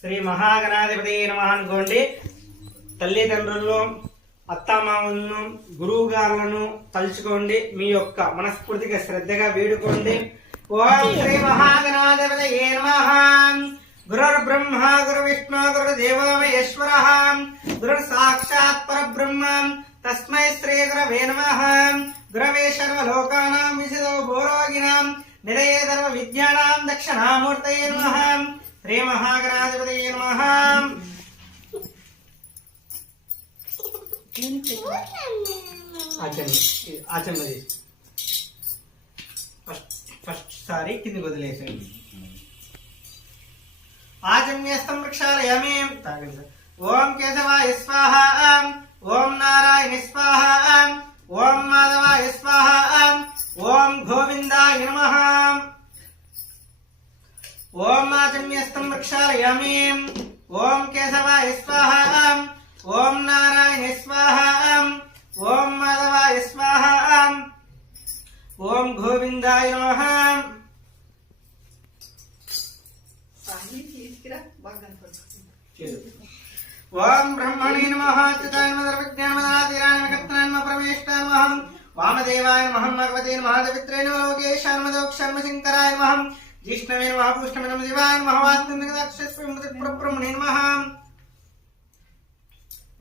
శ్రీ మహాగణాధిపతి నమ అనుకోండి. తల్లిదండ్రులను అత్తామామలను గురువుగారులను తలుచుకోండి. మీ యొక్క మనస్ఫూర్తిగా శ్రద్ధగా వేడుకోండి. ఓం శ్రీ మహాగణాధిపతి నమ. గురుర్ బ్రహ్మ గురు విష్ణు గురు దేవో గురుర్ సాక్షాత్ పరబ్రహ్మ. తస్మై శ్రీ గురవే నమ. గురవే సర్వలోకానాం విశదో భూరోగిణాం. నిరయే సర్వ విద్యానాం దక్షిణామూర్తయే నమ. శ్రీ మహాగణాధిపతి నమ. ఆచరణ ఫస్ట్ ఫస్ట్ సారి కింది వదిలేసేయండి ఆచమ్యస్తం వృక్షాలయమేం తాగండి సార్. ఓం కేశవాయ స్వాహ. ఓం నారాయణ స్వాహ. ఓం మాధవాయ స్వాహ. ఓం గోవిందాయ నమ. ఓం ఆచమ్యస్తం వృక్షాలయమే ఓం కేశవాయ స్వాహ ఓం నారాయణ స్వాహ ఓం మాధవాయ స్వాహ ఓం గోవిందాయ నమ ఓం బ్రహ్మణే నమః అచ్యుతాయ నమః సర్వజ్ఞానమదాతిరాయ నమః కర్తనాయ నమః పరమేష్టాయ నమః వామదేవాయ నమః భగవతే నమః దవిత్రే నమః లోకేశాయ నమః దోక్షాయ నమః శంకరాయ నమః జిష్ణవే నమః పుష్ణవే నమః శివాయ నమః వాస్తునిగదాక్షస్వే ముది పురబ్రహ్మణే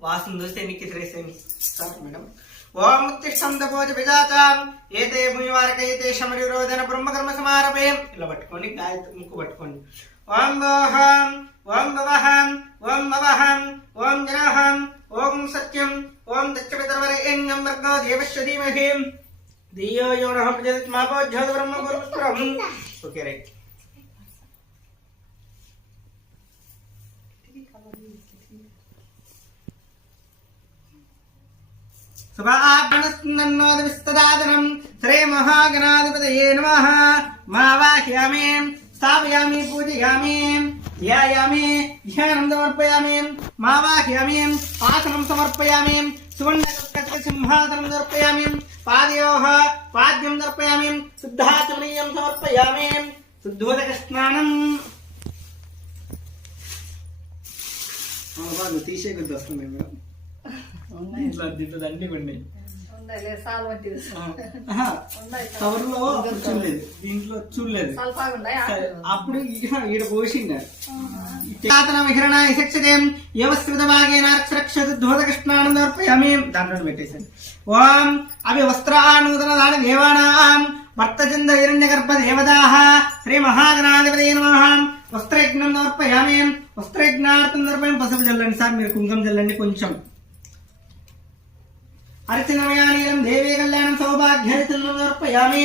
వాసం చూస్తే ఎన్ని కిసిరేసేమి సార్ మేడం. ఓం ఉత్తిష్టం దపోజ విజాతాం. ఏతే భూమివారక ఏతే శమరిరోధన బ్రహ్మకర్మ సమారభే. ఇలా పట్టుకోండి గాయత్రి ముక్కు పట్టుకోండి. ఓం గోహం ఓం భవహం ఓం భవహం ఓం జనహం ఓం సత్యం ఓం దచ్చపితరవరేణ్యం వర్గో దేవశ్వ ధీమహి. ధియో యో నః ప్రచోదయాత్ మా పోజ్యోతి బ్రహ్మ గురుపుత్రం ఓకే రైట్ శుభాభ్యనస్నందోదవిస్తదాదనం శ్రీ మహాగణాధిపతయే నమః మావాహ్యామి స్థాపయామి పూజయామి ధ్యాయామి ధ్యానం సమర్పయామి మావాహ్యామి ఆసనం సమర్పయామి సువర్ణకటక సింహాసనం సమర్పయామి పాదయోః పాద్యం సమర్పయామి శుద్ధాచమనీయం సమర్పయామి శుద్ధోదక స్నానం బాగా తీసే కొద్ది వస్తుంది మేడం ఇట్లా దీంట్లో అన్ని ఉన్నాయి కవర్లో చూడలేదు. దీంట్లో చూడలేదు. అప్పుడు ఈడ పోసిండ దాంట్లో ఓం అవి వస్త్రానూతన దాని దేవానాం భర్తచంద హిరణ్య గర్భ దేవదాహ శ్రీ మహాగణాధిపతి నమః. వస్త్రయజ్ఞం సమర్పయామి? వస్త్రయజ్ఞార్థం సమర్పయామి పసుపు చల్లండి సార్ మీరు కుంకుమ చల్లండి కొంచెం. అర్చనమయానీలం దేవే కళ్యాణం సౌభాగ్యరితులను సమర్పయామి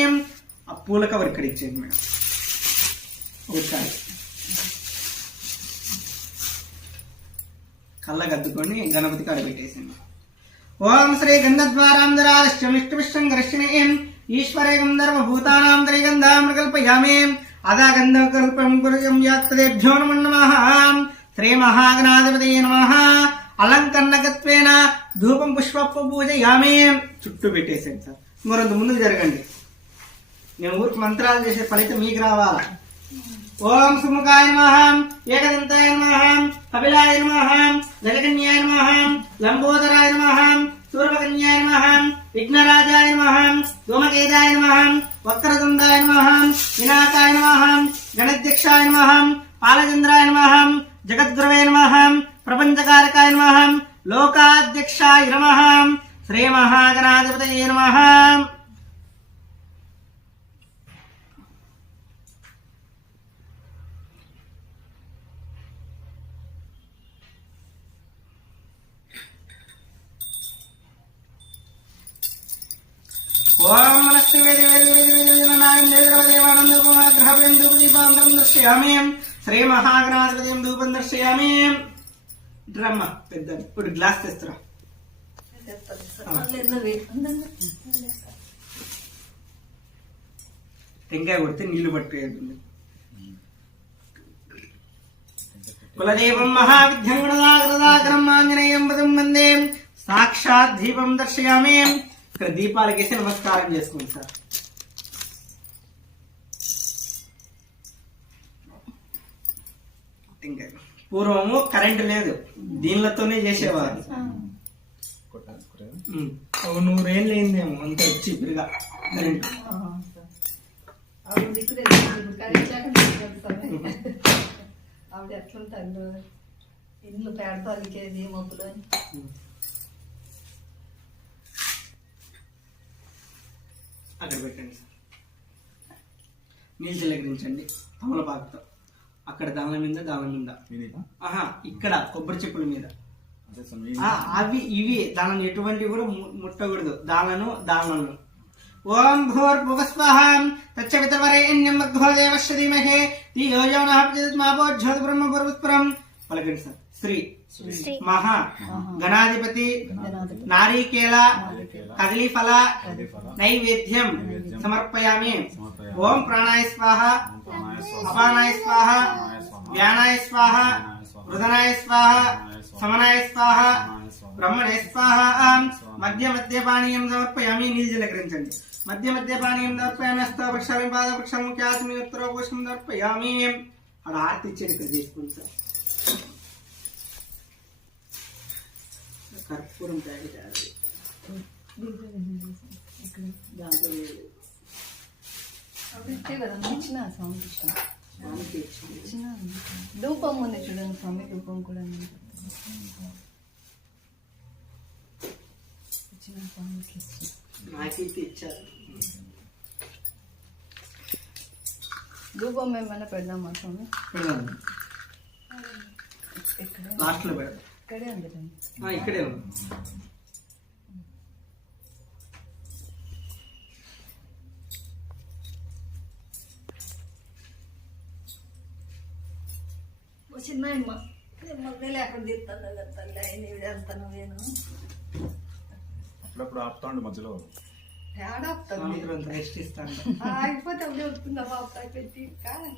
ఆ పూల కవర్ ఇక్కడ ఇచ్చేది మేడం. ఒకసారి కళ్ళగద్దుకొని గణపతి కాడ పెట్టేసింది. ఓం శ్రీ గంధద్వారాంధరాశ్చ ఘర్షణేయం ఈశ్వరే గంధర్వ భూతానాం త్రిగంధాం అదా గంధకల్పం కురుజం యాత్రేభ్యో నమ. శ్రీ మహాగణాధిపతి నమః. అలంకరణకత్వేన ధూపం పుష్పపు పూజయామి చుట్టూ పెట్టేసాను సార్. మరొంత ముందుకు జరగండి. నేను ఊరికి మంత్రాలు చేసే ఫలితం మీకు రావాలా? ఓం సుముఖాయ నమః ఏకదంతాయ నమః కపిలాయ నమః జగకన్యాయ నమః లంబోదరాయ నమః సూర్యకన్యాయ నమః విఘ్నరాజాయ నమః ధూమకేదాయ నమః వక్రతుండాయ నమః వినాకాయ నమః గణధ్యక్షాయ నమః పాలచంద్రాయ నమః జగద్గురవే నమః ప్రపంచకారకాయ నమః. లోకాధ్యక్షాయ నమః. శ్రీ మహాగణాధిపతయే నమః. ఓం నమస్తే వేద వేద వేద వేద నాయం దేవదేవానంద దర్శయామి. శ్రీ మహాగణాధిపతి ధూపం దర్శయామి. డ్రమ్మ పెద్ద ఇప్పుడు గ్లాస్ తెస్తురా. టెంకాయ కొడితే నీళ్ళు పట్టుకుంటుంది కులదేవం మహావిద్యం గుణదాగ్రదాగ్రం ఆంజనేయం పదం వందే. సాక్షాత్ దీపం దర్శయామే. ఇక్కడ దీపాలకేసి నమస్కారం చేసుకోండి సార్. టెంకాయ. పూర్వము కరెంట్ లేదు. దీనిలతోనే చేసేవారు. నూరేళ్ళు అయిందేమో అంత వచ్చి ఇప్పుడుగా కరెంట్. ఆవిడ ఎట్లుంటారు? ఇల్లు పేడతాలికేది మొప్పులు అక్కడ పెట్టండి సార్. నీళ్ళు చిలకరించండి తమలపాకుతో. అక్కడ దాని మీద దాని మీద. ఆహా ఇక్కడ కొబ్బరి చెప్పుల మీద. ఆ, అవి ఇవి. దానిని ఎటువంటి కూడా ముట్టకూడదు. దాలను దాలను ఓం భూర్భువస్వహం తచ్చవితవరేణ్యం మధ్వో దేవశ్య ధీమహే. ధియో యో నః ప్రచోదయాత్ బ్రహ్మ పూర్వస్పరం పలకండి సార్. శ్రీ. మహా. గణాధిపతి. నారీకేళ. కదలీ ఫల నైవేద్యం. సమర్పయామి. ఓం ప్రాణాయ స్వాహ. అపానాయ స్వాహ వ్యానాయ స్వాహ మృదనాయ స్వాహ సమనాయ స్వాహ బ్రహ్మణే స్వాహ మధ్య మధ్య పానీయం సమర్పయామి నీళ్ళు జలకరించండి మధ్య మధ్య పానీయం సమర్పయామి హస్తపక్షామి పాదపక్షం ముఖ్యాసమి ఉత్తరోపక్షం సమర్పయామి అక్కడ ఆర్తి ఇచ్చేది ఇక్కడ తీసుకుంటా కర్పూరం ప్యాకెట్ అది దాంట్లో లేదు. ఆవిడ ఇచ్చే కదా ఇచ్చిన స్వామికి ఇష్టం. ఇచ్చిన ధూపం ఉంది చూడండి స్వామి ధూపం కూడా. ఇచ్చిన స్వామికి నాకైతే ఇచ్చారు ధూపం ఏమైనా పెడదామా స్వామి పెడదాం. ఇక్కడే లాస్ట్లో పెడదాం ఇక్కడే ఉంది ఇక్కడే ఉంది ఓ చిన్న అమ్మ మధ్యలో ఎక్కడ తీస్తాను కదా తల్లి అయిన ఇదంతాను నేను అప్పుడప్పుడు ఆపుతాండు మధ్యలో. తేడా వస్తుంది సాయంత్రం రెస్ట్ ఇస్తాను ఆగిపోతే అప్పుడే వస్తుందా బాబు? పెట్టి కానీ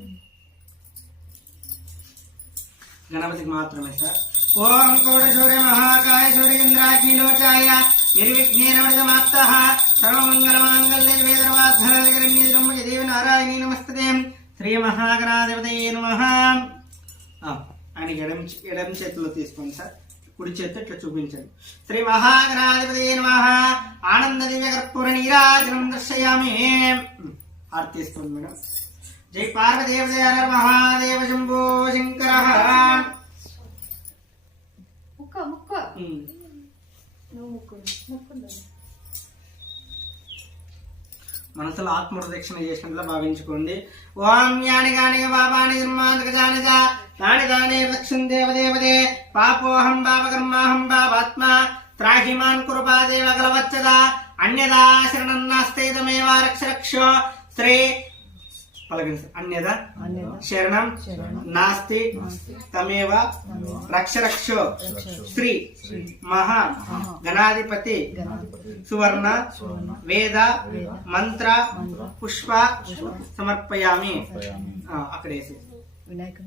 గణపతికి మాత్రమే సార్. ఓం కోడశౌర్య మహాకాయ సూర్యేంద్రాగ్నిలోచాయ నిర్విఘ్నేన వరదమాప్త సర్వమంగళ మాంగళ్య వేదరవాధరగరణ్యద్రమ్మ దేవి నారాయణీ నమస్తే శ్రీ మహాగణాధిపతయే నమః. ఆయన ఎడం ఎడం చేతిలో తీసుకోండి సార్. కుడి చేతి ఇట్లా చూపించండి. శ్రీ మహాగణాధిపతయే నమః. ఆనంద దివ్య కర్పూర నీరాజనం దర్శయామి. హారతి తీసుకోండి మేడం. జై పార్వదేవదేవ మహాదేవ శంభో శంకర. ముక్క ముక్క. నువ్వు ముక్కు ముక్కుందా మనసులో ఆత్మప్రదక్షిణ చేసినట్లా భావించుకోండి. ఓం యాని గాని బాబాని ధర్మాంతక జానిజ దాని దానే రక్షం దేవదేవదే పాపోహం పాపకర్మాహం పాపాత్మ త్రాహిమాన్ కురుపాదేవ గలవచ్చదా అన్యదా శరణం నాస్తేదమేవ రక్ష రక్షో. శ్రీ పలకండి సార్. అన్యదా. శరణం. నాస్తి. తమేవ. రక్ష రక్షో శ్రీ మహా. గణాధిపతి సువర్ణ. వేద. మంత్ర. పుష్ప. సమర్పయామి. అక్కడ వేసి వినాయక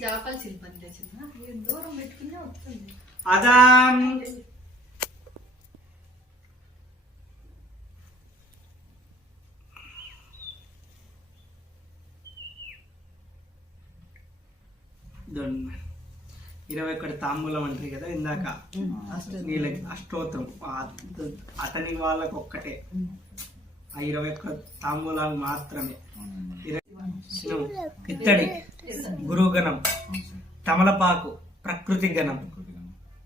జాపాలు శిల్పం చేసిందా దూరం పెట్టుకునే వస్తుంది. అదాం. ఇరవై ఒకటి తాంబూలం అంటారు కదా ఇందాక నీళ్ళకి అష్టోత్తరం ఆ- అతని వాళ్ళకు ఒక్కటే ఆ ఇరవై ఒక్క తాంబూలాలు మాత్రమే. ఇత్తడి గురుగణం తమలపాకు ప్రకృతి గణం.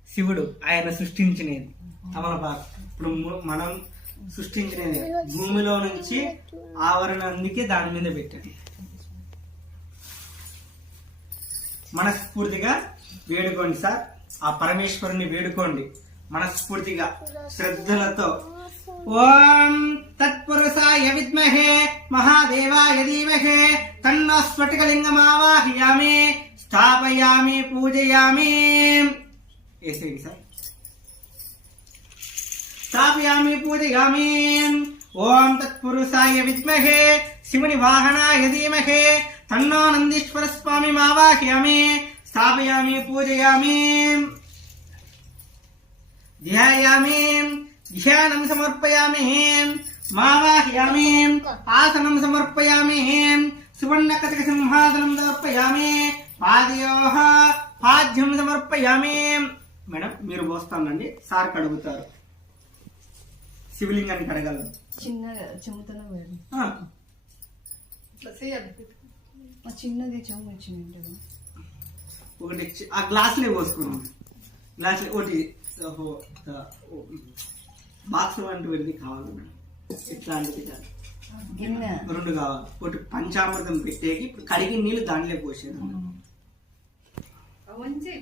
శివుడు ఆయన సృష్టించినది తమలపాకు. ఇప్పుడు మనం సృష్టించినది భూమిలో నుంచి ఆవరణ అందుకే దాని మీద పెట్టాడు మనస్ఫూర్తిగా వేడుకోండి సార్. ఆ పరమేశ్వరుని వేడుకోండి. మనస్ఫూర్తిగా శ్రద్ధలతో. ఓం తత్పురుషాయ విద్మహే మహాదేవాయ ధీమహే తన్నో స్ఫటికలింగమావాహయామి స్థాపయామి పూజయామి. వేసేయండి సార్. స్థాపయామి పూజయామి. ఓం తత్పురుషాయ విద్మహే శివుని వాహనాయ ధీమహే తన్నో నందీశ్వర స్వామి మావాహయామి స్థాపయామి పూజయామి. ధ్యాయామి ధ్యానం సమర్పయామి మావాహయామి ఆసనం సమర్పయామి సువర్ణకటక సింహాసనం సమర్పయామి పాదయోహ పాద్యం సమర్పయామి. మేడం మీరు పోస్తానండి సార్ కడుగుతారు. శివలింగాన్ని కడగలరు చిన్నగా వేరు ఆ, ఇట్లా చేయాలి. మా చిన్నది చెమ్ము వచ్చింది ఒకటి ఆ గ్లాసులే పోసుకున్నాం. గ్లాస్ ఒకటి బాక్స్ వంటివి కావాలి మేడం. ఇట్లాంటిది కాదు. గిన్నె. రెండు కావాలి. ఒకటి పంచామృతం పెట్టేకి ఇప్పుడు కడిగిన నీళ్ళు దాంట్లో పోసేది. మంచి